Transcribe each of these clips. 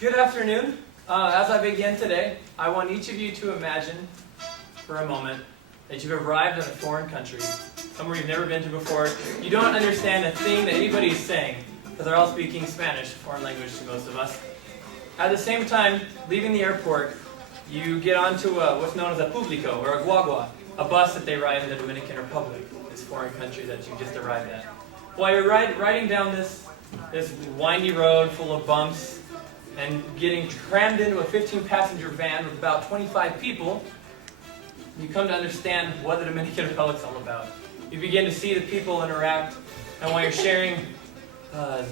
Good afternoon. As I begin today, I want each of you to imagine for a moment that you've arrived in a foreign country, somewhere you've never been to before. You don't understand a thing that anybody is saying, because they're all speaking Spanish, foreign language to most of us. At the same time, leaving the airport, you get onto what's known as a público, or a guagua, a bus that they ride in the Dominican Republic, this foreign country that you just arrived at. While you're riding down this windy road full of bumps, and getting crammed into a 15-passenger van with about 25 people, you come to understand what the Dominican Republic is all about. You begin to see the people interact, and while you're sharing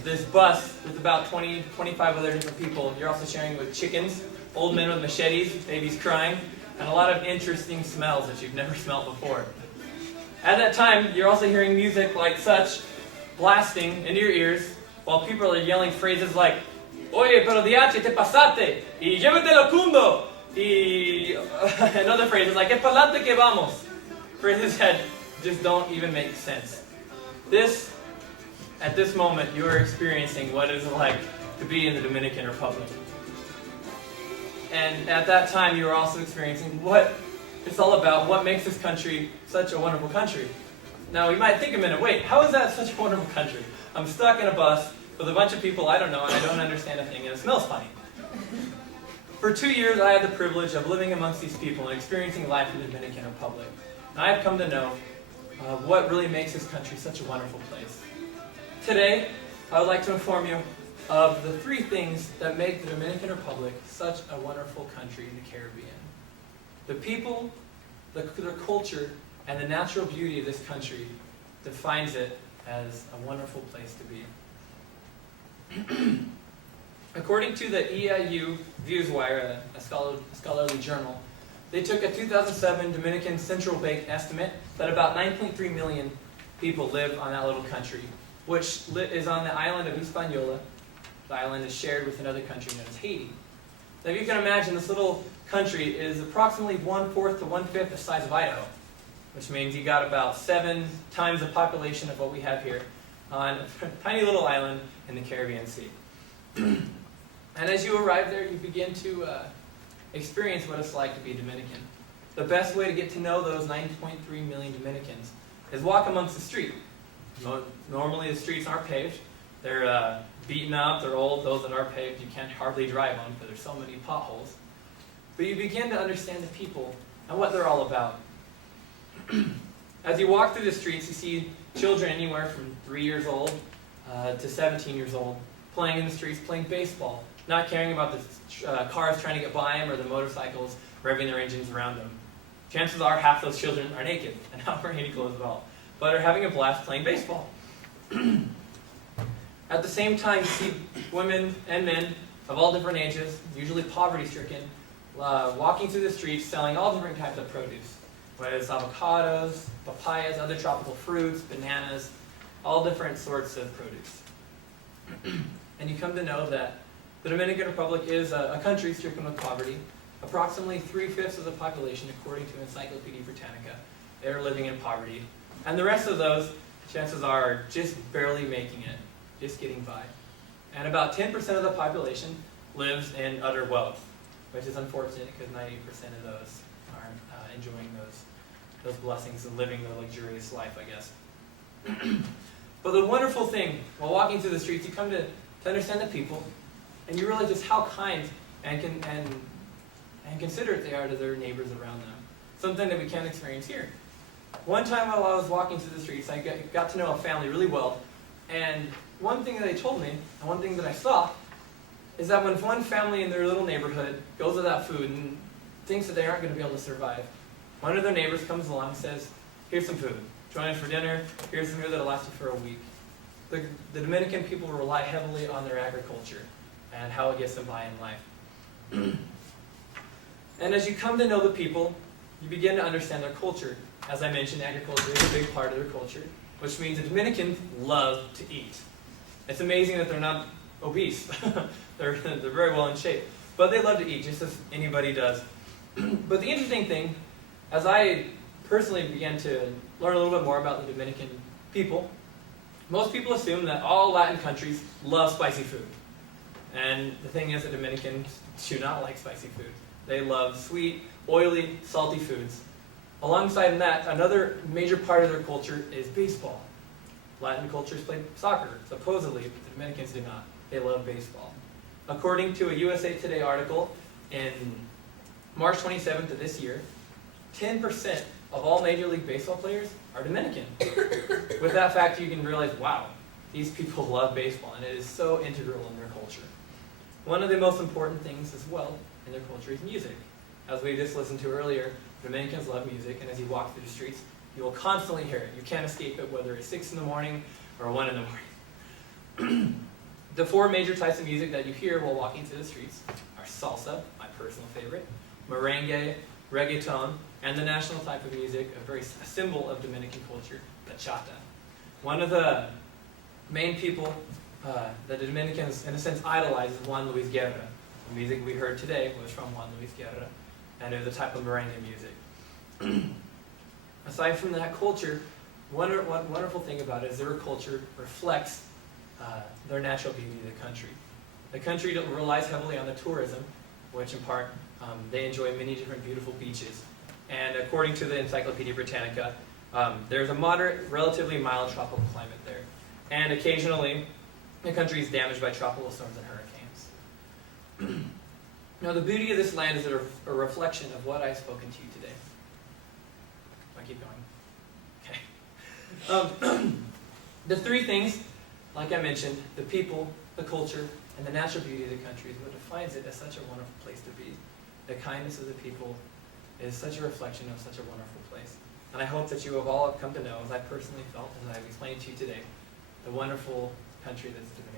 this bus with about 20, 25 other different people, you're also sharing with chickens, old men with machetes, babies crying, and a lot of interesting smells that you've never smelled before. At that time, you're also hearing music like such blasting into your ears, while people are yelling phrases like, "Oye, pero diache, te pasaste, y llévatelo cundo," and other phrases like, "Es pa'lante que vamos," phrases that just don't even make sense. At this moment, you are experiencing what it's like to be in the Dominican Republic. And at that time, you are also experiencing what it's all about, what makes this country such a wonderful country. Now, you might think a minute, wait, how is that such a wonderful country? I'm stuck in a bus with a bunch of people I don't know, and I don't understand a thing, and it smells funny. For 2 years, I had the privilege of living amongst these people and experiencing life in the Dominican Republic. And I have come to know what really makes this country such a wonderful place. Today, I would like to inform you of the 3 things that make the Dominican Republic such a wonderful country in the Caribbean. The people, their culture, and the natural beauty of this country defines it as a wonderful place to be. According to the EIU Viewswire, a scholarly journal, they took a 2007 Dominican Central Bank estimate that about 9.3 million people live on that little country, which is on the island of Hispaniola. The island is shared with another country known as Haiti. Now, if you can imagine, this little country is approximately 1/4 to 1/5 the size of Idaho, which means you got about 7 times the population of what we have here on a tiny little island in the Caribbean Sea. And as you arrive there, you begin to experience what it's like to be Dominican. The best way to get to know those 9.3 million Dominicans is walk amongst the street. Normally the streets aren't paved. They're beaten up, they're old. Those that are paved, you can't hardly drive on because there's so many potholes. But you begin to understand the people and what they're all about. As you walk through the streets, you see children anywhere from 3 years old to 17 years old playing in the streets, playing baseball, not caring about the cars trying to get by them or the motorcycles revving their engines around them. Chances are half those children are naked and not wearing any clothes at all, but are having a blast playing baseball. At the same time, you see women and men of all different ages, usually poverty-stricken, walking through the streets selling all different types of produce, whether it's avocados, papayas, other tropical fruits, bananas, all different sorts of produce. And you come to know that the Dominican Republic is a country stricken with poverty. Approximately 3/5 of the population, according to Encyclopedia Britannica, they're living in poverty. And the rest of those, chances are, just barely making it, just getting by. And about 10% of the population lives in utter wealth, which is unfortunate because 90% of those aren't enjoying those blessings and living the luxurious life, I guess. But the wonderful thing, while walking through the streets, you come to understand the people, and you realize just how kind and considerate they are to their neighbors around them. Something that we can't experience here. One time while I was walking through the streets, I got to know a family really well, and one thing that they told me, and one thing that I saw, is that when one family in their little neighborhood goes without food and thinks that they aren't going to be able to survive, one of their neighbors comes along and says, "Here's some food. Join us for dinner. Here's some food that'll last you for a week." The Dominican people rely heavily on their agriculture and how it gets them by in life. And as you come to know the people, you begin to understand their culture. As I mentioned, agriculture is a big part of their culture, which means the Dominicans love to eat. It's amazing that they're not obese. they're very well in shape. But they love to eat, just as anybody does. But the interesting thing, as I personally began to learn a little bit more about the Dominican people, most people assume that all Latin countries love spicy food. And the thing is that Dominicans do not like spicy food. They love sweet, oily, salty foods. Alongside that, another major part of their culture is baseball. Latin cultures play soccer, supposedly, but the Dominicans do not. They love baseball. According to a USA Today article in March 27th of this year, 10% of all Major League Baseball players are Dominican. With that fact, you can realize, wow, these people love baseball, and it is so integral in their culture. One of the most important things as well in their culture is music. As we just listened to earlier, Dominicans love music, and as you walk through the streets, you will constantly hear it. You can't escape it, whether it's 6 in the morning or 1 in the morning. The 4 major types of music that you hear while walking through the streets are salsa, my personal favorite, merengue, reggaeton, and the national type of music, a symbol of Dominican culture, bachata. One of the main people that the Dominicans, in a sense, idolize is Juan Luis Guerra. The music we heard today was from Juan Luis Guerra, and it was a type of merengue music. Aside from that culture, one wonderful thing about it is their culture reflects their natural beauty of the country. The country relies heavily on the tourism, which in part they enjoy many different beautiful beaches. And according to the Encyclopedia Britannica, there's a moderate, relatively mild tropical climate there. And occasionally, the country is damaged by tropical storms and hurricanes. Now, the beauty of this land is a reflection of what I've spoken to you today. I keep going. Okay. The 3 things, like I mentioned, the people, the culture, and the natural beauty of the country is what defines it as such a wonderful place to be. The kindness of the people is such a reflection of such a wonderful place. And I hope that you have all come to know, as I personally felt, as I've explained to you today, the wonderful country that's Dominican.